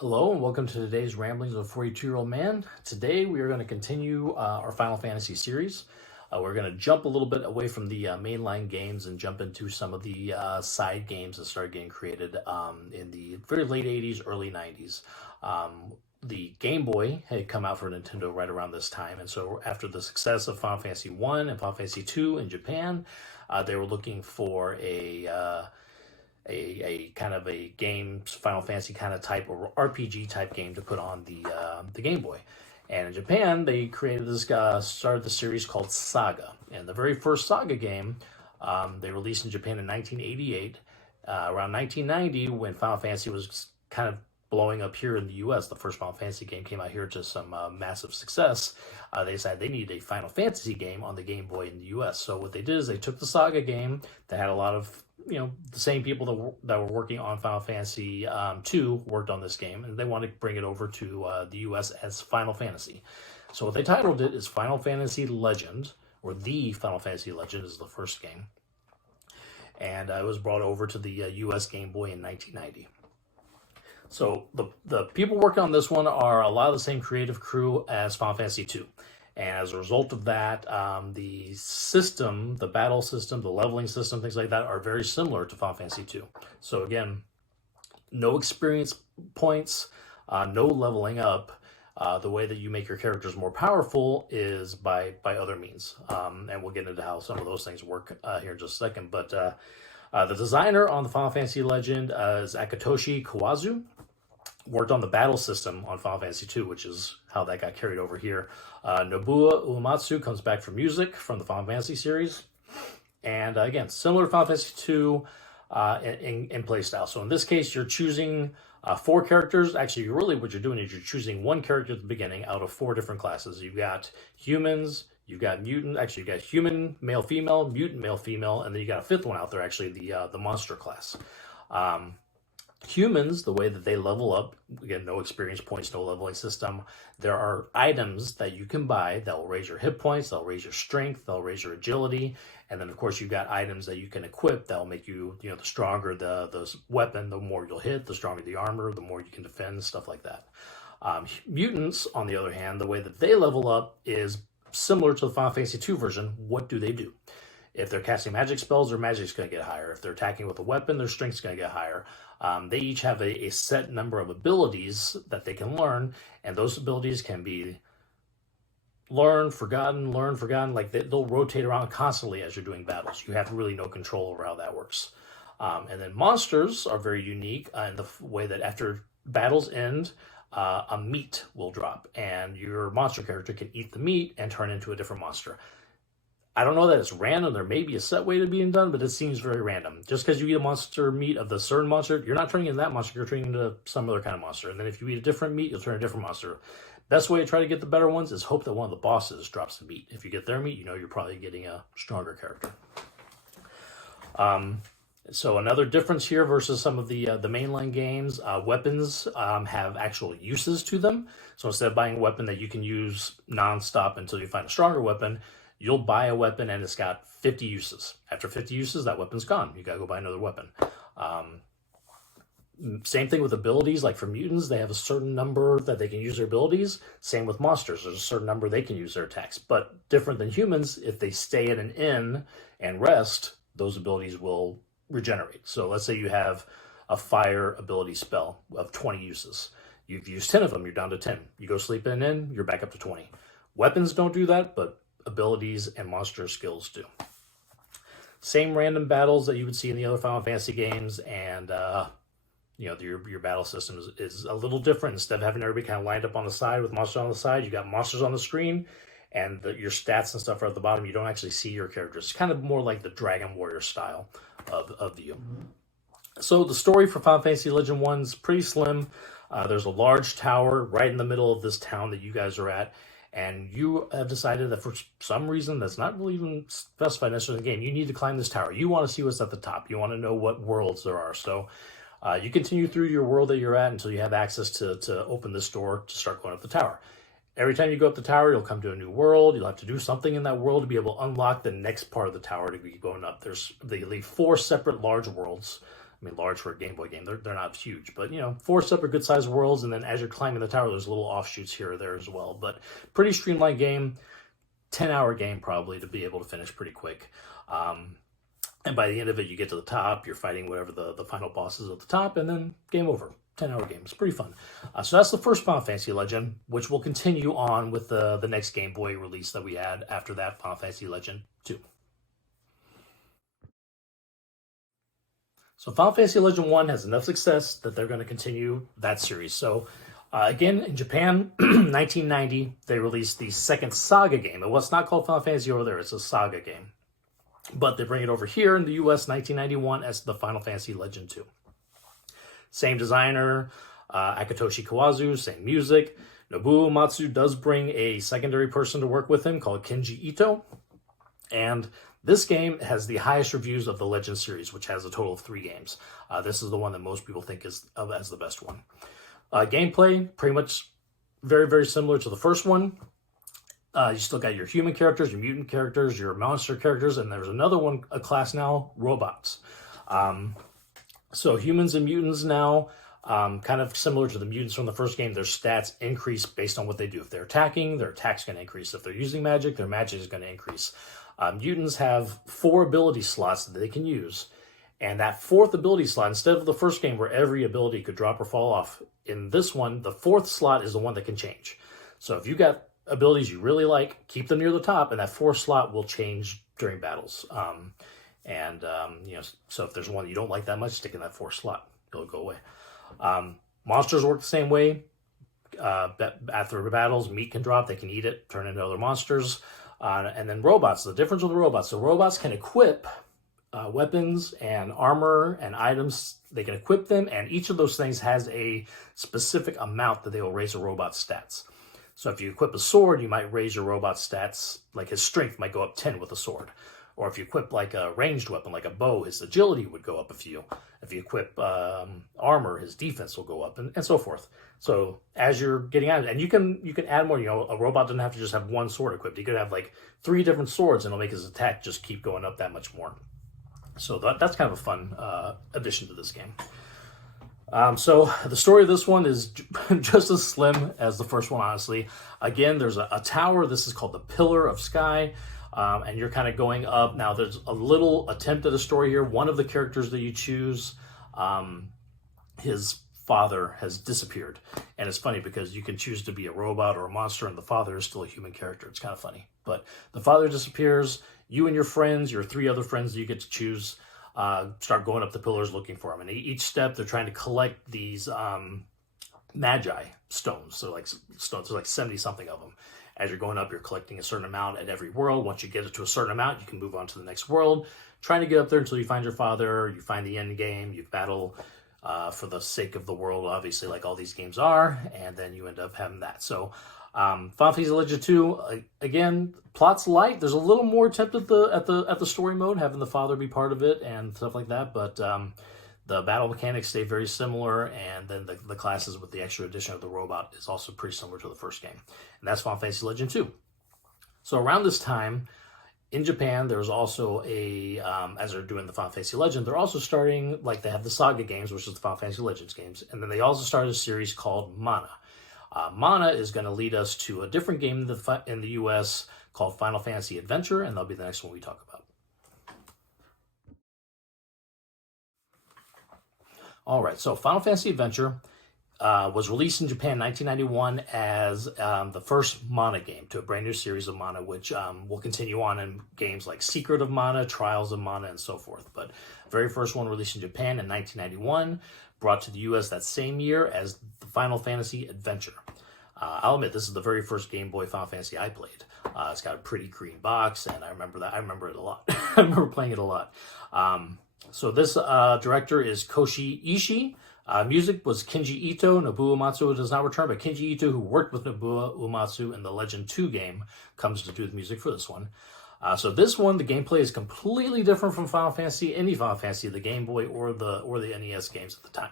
Hello and welcome to today's Ramblings of a 42-Year-Old Man. Today we are going to continue our Final Fantasy series. We're going to jump a little bit away from the mainline games and jump into some of the side games that started getting created in the very late 80s, early 90s. The Game Boy had come out for Nintendo right around this time, and so after the success of Final Fantasy 1 and Final Fantasy 2 in Japan, they were looking for a kind of a game, Final Fantasy kind of type or RPG type game to put on the Game Boy. And in Japan, they created this started the series called Saga. And the very first Saga game they released in Japan in 1988. Around 1990, when Final Fantasy was kind of blowing up here in the U.S., the first Final Fantasy game came out here to some massive success. They decided they needed a Final Fantasy game on the Game Boy in the U.S. So what they did is they took the Saga game that had a lot of the same people that were working on Final Fantasy 2 worked on this game, and they wanted to bring it over to the U.S. as Final Fantasy. So what they titled it is Final Fantasy Legend, or The Final Fantasy Legend is the first game, and it was brought over to the U.S. Game Boy in 1990. So the people working on this one are a lot of the same creative crew as Final Fantasy 2. And as a result of that, the system, the battle system, the leveling system, things like that are very similar to Final Fantasy 2. So again, no experience points, no leveling up. The way that you make your characters more powerful is by other means. And we'll get into how some of those things work here in just a second. But the designer on the Final Fantasy Legend is Akitoshi Kawazu. Worked on the battle system on Final Fantasy 2, which is how that got carried over here. Nobuo Uematsu comes back for music from the Final Fantasy series. And again, similar to Final Fantasy 2 in play style. So in this case, you're choosing 4 characters. Actually, really what you're doing is you're choosing one character at the beginning out of 4 different classes. You've got humans, you've got mutant, actually you've got human, male, female, mutant, male, female, and then you got a 5th one out there, actually the monster class. Humans, the way that they level up, again, no experience points, no leveling system. There are items that you can buy that will raise your hit points, they'll raise your strength, they'll raise your agility, and then of course you've got items that you can equip that will make you, the stronger the weapon, the more you'll hit, the stronger the armor, the more you can defend, stuff like that. Mutants, on the other hand, the way that they level up is similar to the Final Fantasy 2 version. What do? If they're casting magic spells, their magic's going to get higher. If they're attacking with a weapon, their strength's going to get higher. They each have a set number of abilities that they can learn, and those abilities can be learned, forgotten. Like they'll rotate around constantly as you're doing battles. You have really no control over how that works. And then monsters are very unique in the way that after battles end, a meat will drop, and your monster character can eat the meat and turn into a different monster. I don't know that it's random. There may be a set way to being done, but it seems very random. Just because you eat a monster meat of the certain monster, you're not turning into that monster, you're turning into some other kind of monster. And then if you eat a different meat, you'll turn a different monster. Best way to try to get the better ones is hope that one of the bosses drops the meat. If you get their meat, you're probably getting a stronger character. So another difference here versus some of the mainline games, weapons have actual uses to them. So instead of buying a weapon that you can use nonstop until you find a stronger weapon, you'll buy a weapon and it's got 50 uses. After 50 uses, that weapon's gone. You gotta go buy another weapon. Same thing with abilities. Like for mutants, they have a certain number that they can use their abilities. Same with monsters. There's a certain number they can use their attacks. But different than humans, if they stay at an inn and rest, those abilities will regenerate. So let's say you have a fire ability spell of 20 uses. You've used 10 of them, you're down to 10. You go sleep in an inn, you're back up to 20. Weapons don't do that, but abilities and monster skills do. Same random battles that you would see in the other Final Fantasy games, and your battle system is a little different. Instead of having everybody kind of lined up on the side with monsters on the side, you got monsters on the screen, and your stats and stuff are at the bottom. You don't actually see your characters. It's kind of more like the Dragon Warrior style of view. So the story for Final Fantasy Legend 1 is pretty slim. There's a large tower right in the middle of this town that you guys are at, and you have decided that for some reason that's not really even specified necessarily in the game, you need to climb this tower. You want to see what's at the top. You want to know what worlds there are. So you continue through your world that you're at until you have access to open this door to start going up the tower. Every time you go up the tower, you'll come to a new world. You'll have to do something in that world to be able to unlock the next part of the tower to be going up. They leave 4 separate large worlds I mean, large for a Game Boy game. They're not huge, but, you know, 4 separate good-sized worlds, and then as you're climbing the tower, there's little offshoots here or there as well. But pretty streamlined game, 10-hour game probably to be able to finish pretty quick. And by the end of it, you get to the top, you're fighting whatever the final boss is at the top, and then game over. 10-hour game. It's pretty fun. So that's the first Final Fantasy Legend, which will continue on with the next Game Boy release that we had after that, Final Fantasy Legend 2. So Final Fantasy Legend 1 has enough success that they're going to continue that series. So again, in Japan, 1990, they released the second Saga game. It was not called Final Fantasy over there. It's a Saga game. But they bring it over here in the US, 1991, as the Final Fantasy Legend 2. Same designer, Akitoshi Kawazu, same music. Nobuo Uematsu does bring a secondary person to work with him called Kenji Ito. And this game has the highest reviews of the Legend series, which has a total of 3 games. This is the one that most people think is as the best one. Gameplay, pretty much very, very similar to the first one. You still got your human characters, your mutant characters, your monster characters, and there's another one, a class now, robots. So humans and mutants now, kind of similar to the mutants from the first game, their stats increase based on what they do. If they're attacking, their attack's going to increase. If they're using magic, their magic is going to increase. Mutants have 4 ability slots that they can use. And that 4th ability slot, instead of the first game where every ability could drop or fall off, in this one, the 4th slot is the one that can change. So if you got abilities you really like, keep them near the top, and that 4th slot will change during battles. You know, so if there's one you don't like that much, stick in that 4th slot. It'll go away. Monsters work the same way. After battles, meat can drop. They can eat it, turn into other monsters. And then robots. The difference with the robots. So robots can equip weapons and armor and items. They can equip them, and each of those things has a specific amount that they will raise a robot's stats. So if you equip a sword, you might raise your robot's stats. Like his strength might go up 10 with a sword. Or if you equip like a ranged weapon, like a bow, his agility would go up a few. If you equip armor, his defense will go up, and so forth. So as you're getting at it, and you can add more. You know, a robot doesn't have to just have one sword equipped. He could have like 3 different swords, and it'll make his attack just keep going up that much more. So that's kind of a fun addition to this game. So the story of this one is just as slim as the first one, honestly. Again, there's a tower. This is called the Pillar of Sky. And you're kind of going up. Now, there's a little attempt at a story here. One of the characters that you choose, his father has disappeared. And it's funny because you can choose to be a robot or a monster, and the father is still a human character. It's kind of funny. But the father disappears. You and your friends, your 3 other friends that you get to choose, start going up the pillars looking for him. And each step, they're trying to collect these magi stones. So like stones, there's like 70-something of them. As you're going up, you're collecting a certain amount at every world. Once you get it to a certain amount, you can move on to the next world. Trying to get up there until you find your father, you find the end game, you battle for the sake of the world, obviously, like all these games are, and then you end up having that. So, Final Fantasy Legend 2, again, plot's light. There's a little more attempt at the story mode, having the father be part of it and stuff like that, but the battle mechanics stay very similar, and then the classes with the extra addition of the robot is also pretty similar to the first game. And that's Final Fantasy Legend 2. So around this time, in Japan, there's also as they're doing the Final Fantasy Legend, they're also starting, like they have the Saga games, which is the Final Fantasy Legends games, and then they also started a series called Mana. Mana is going to lead us to a different game in the US called Final Fantasy Adventure, and that'll be the next one we talk about. All right, so Final Fantasy Adventure was released in Japan in 1991 as the first Mana game to a brand new series of Mana, which will continue on in games like Secret of Mana, Trials of Mana, and so forth. But very first one released in Japan in 1991, brought to the US that same year as the Final Fantasy Adventure. I'll admit, this is the very first Game Boy Final Fantasy I played. It's got a pretty green box, and I remember that. I remember it a lot. I remember playing it a lot. So this director is Koshi Ishii. Music was Kenji Ito. Nobuo Uematsu does not return, but Kenji Ito, who worked with Nobuo Uematsu in the Legend 2 game, comes to do the music for this one. So this one, the gameplay is completely different from Final Fantasy, any Final Fantasy, the Game Boy or the NES games at the time.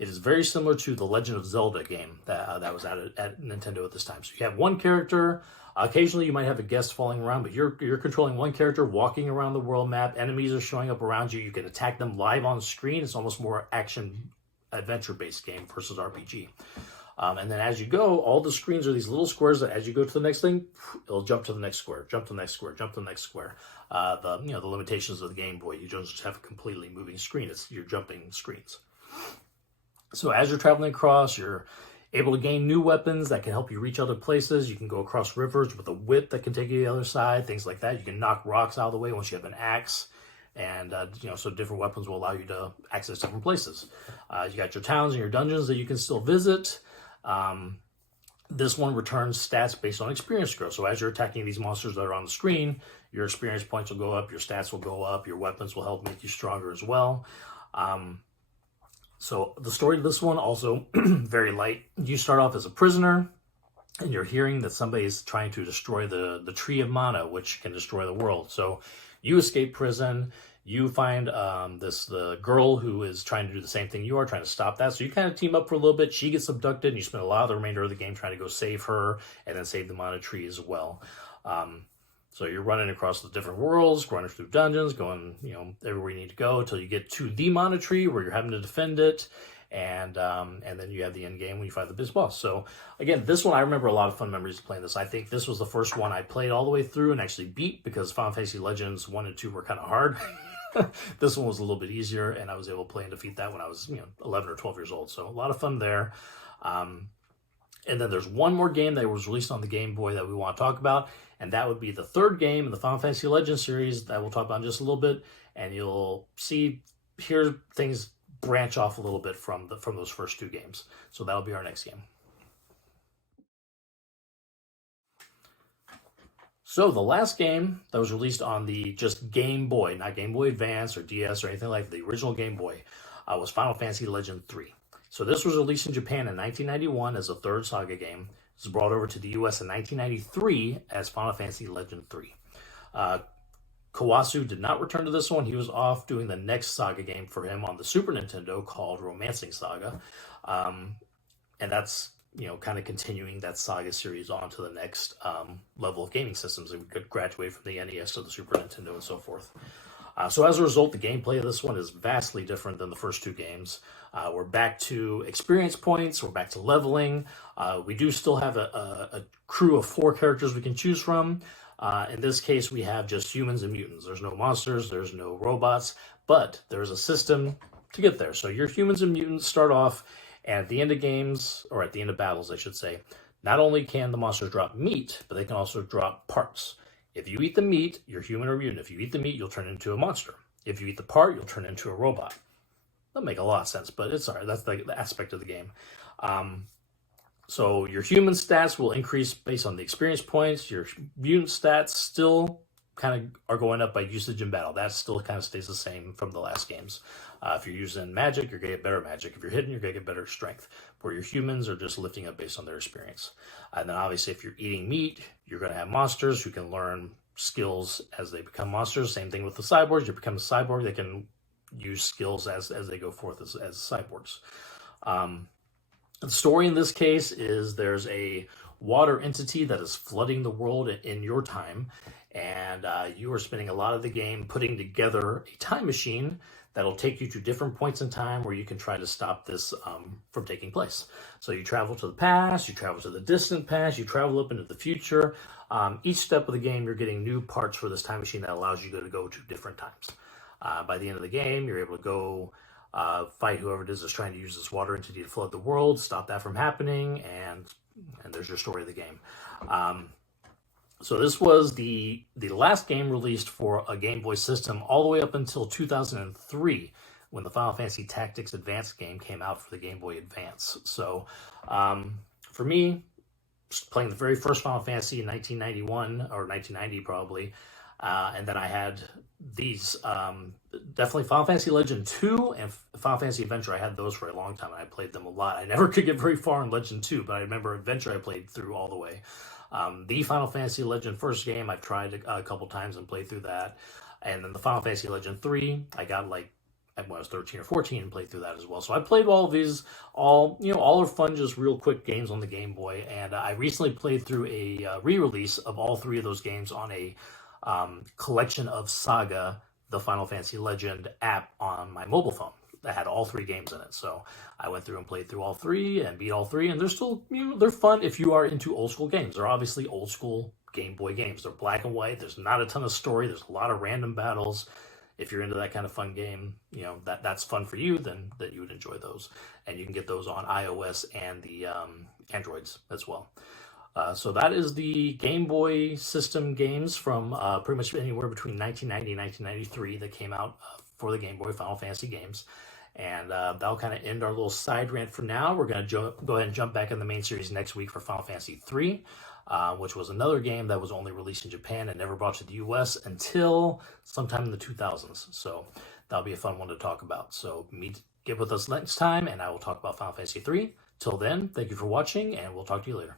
It is very similar to the Legend of Zelda game that was at Nintendo at this time. So you have one character, Occasionally, you might have a guest following around, but you're controlling one character, walking around the world map. Enemies are showing up around you. You can attack them live on screen. It's almost more action adventure-based game versus RPG. And then as you go, all the screens are these little squares that as you go to the next thing, it'll jump to the next square, jump to the next square, jump to the next square. The limitations of the Game Boy, you don't just have a completely moving screen. You're jumping screens. So as you're traveling across, you're able to gain new weapons that can help you reach other places. You can go across rivers with a whip that can take you to the other side, things like that. You can knock rocks out of the way once you have an axe. And, so different weapons will allow you to access different places. You got your towns and your dungeons that you can still visit. This one returns stats based on experience growth. So as you're attacking these monsters that are on the screen, your experience points will go up, your stats will go up, your weapons will help make you stronger as well. So the story of this one also very light. You start off as a prisoner, and you're hearing that somebody is trying to destroy the Tree of Mana, which can destroy the world. So you escape prison. You find the girl who is trying to do the same thing you are, trying to stop that. So you kind of team up for a little bit. She gets abducted, and you spend a lot of the remainder of the game trying to go save her and then save the Mana Tree as well. So you're running across the different worlds, running through dungeons, going everywhere you need to go until you get to the Mana Tree where you're having to defend it. And then you have the end game when you fight the big boss. So again, this one, I remember a lot of fun memories of playing this. I think this was the first one I played all the way through and actually beat, because Final Fantasy Legends 1 and 2 were kind of hard. This one was a little bit easier, and I was able to play and defeat that when I was 11 or 12 years old. So a lot of fun there. And then there's one more game that was released on the Game Boy that we want to talk about, and that would be the third game in the Final Fantasy Legends series that we'll talk about in just a little bit. And you'll see here things branch off a little bit from those first two games. So that'll be our next game. So the last game that was released on the just Game Boy, not Game Boy Advance or DS or anything like the original Game Boy, was Final Fantasy Legend 3. So this was released in Japan in 1991 as a third Saga game. It was brought over to the US in 1993 as Final Fantasy Legend 3. Kawasu did not return to this one. He was off doing the next Saga game for him on the Super Nintendo called Romancing Saga. And that's, kind of continuing that Saga series on to the next level of gaming systems. We could graduate from the NES to the Super Nintendo and so forth. So as a result, the gameplay of this one is vastly different than the first two games. We're back to experience points. We're back to leveling. We do still have a crew of 4 characters we can choose from. In this case, we have just humans and mutants. There's no monsters, there's no robots, but there's a system to get there. So your humans and mutants start off, and at the end of games, or at the end of battles, I should say, not only can the monsters drop meat, but they can also drop parts. If you eat the meat, you're human or mutant. If you eat the meat, you'll turn into a monster. If you eat the part, you'll turn into a robot. That'll make a lot of sense, but it's all right. That's the aspect of the game. So your human stats will increase based on the experience points. Your mutant stats still kind of are going up by usage in battle. That still kind of stays the same from the last games. If you're using magic, you're going to get better magic. If you're hidden, you're going to get better strength. Where your humans are just lifting up based on their experience. And then obviously if you're eating meat, you're going to have monsters who can learn skills as they become monsters. Same thing with the cyborgs. You become a cyborg, they can use skills as they go forth as cyborgs. The story in this case is there's a water entity that is flooding the world in your time, and you are spending a lot of the game putting together a time machine that'll take you to different points in time where you can try to stop this from taking place. So you travel to the past, you travel to the distant past, you travel up into the future. Each step of the game, you're getting new parts for this time machine that allows you to go to different times. By the end of the game, you're able to go fight whoever it is that's trying to use this water entity to flood the world, stop that from happening, and there's your story of the game. So this was the last game released for a Game Boy system all the way up until 2003 when the Final Fantasy Tactics Advance game came out for the Game Boy Advance. So for me, playing the very first Final Fantasy in 1991 or 1990 probably, and then I had these, definitely Final Fantasy Legend 2 and Final Fantasy Adventure. I had those for a long time, and I played them a lot. I never could get very far in Legend 2, but I remember Adventure I played through all the way. The Final Fantasy Legend first game, I've tried a couple times and played through that. And then the Final Fantasy Legend 3, I got like, when I was 13 or 14 and played through that as well. So I played all of these, all are fun, just real quick games on the Game Boy. And I recently played through a re-release of all three of those games on a collection of Saga, the Final Fantasy Legend app on my mobile phone that had all three games in it. So I went through and played through all three and beat all three, and they're still, they're fun if you are into old school games. They're obviously old school Game Boy games. They're black and white. There's not a ton of story. There's a lot of random battles. If you're into that kind of fun game, that's fun for you, then that you would enjoy those. And you can get those on iOS and the Androids as well. So that is the Game Boy system games from pretty much anywhere between 1990 and 1993 that came out for the Game Boy Final Fantasy games. And that'll kind of end our little side rant for now. We're going to go ahead and jump back in the main series next week for Final Fantasy III, which was another game that was only released in Japan and never brought to the US until sometime in the 2000s. So that'll be a fun one to talk about. So get with us next time, and I will talk about Final Fantasy III. Till then, thank you for watching, and we'll talk to you later.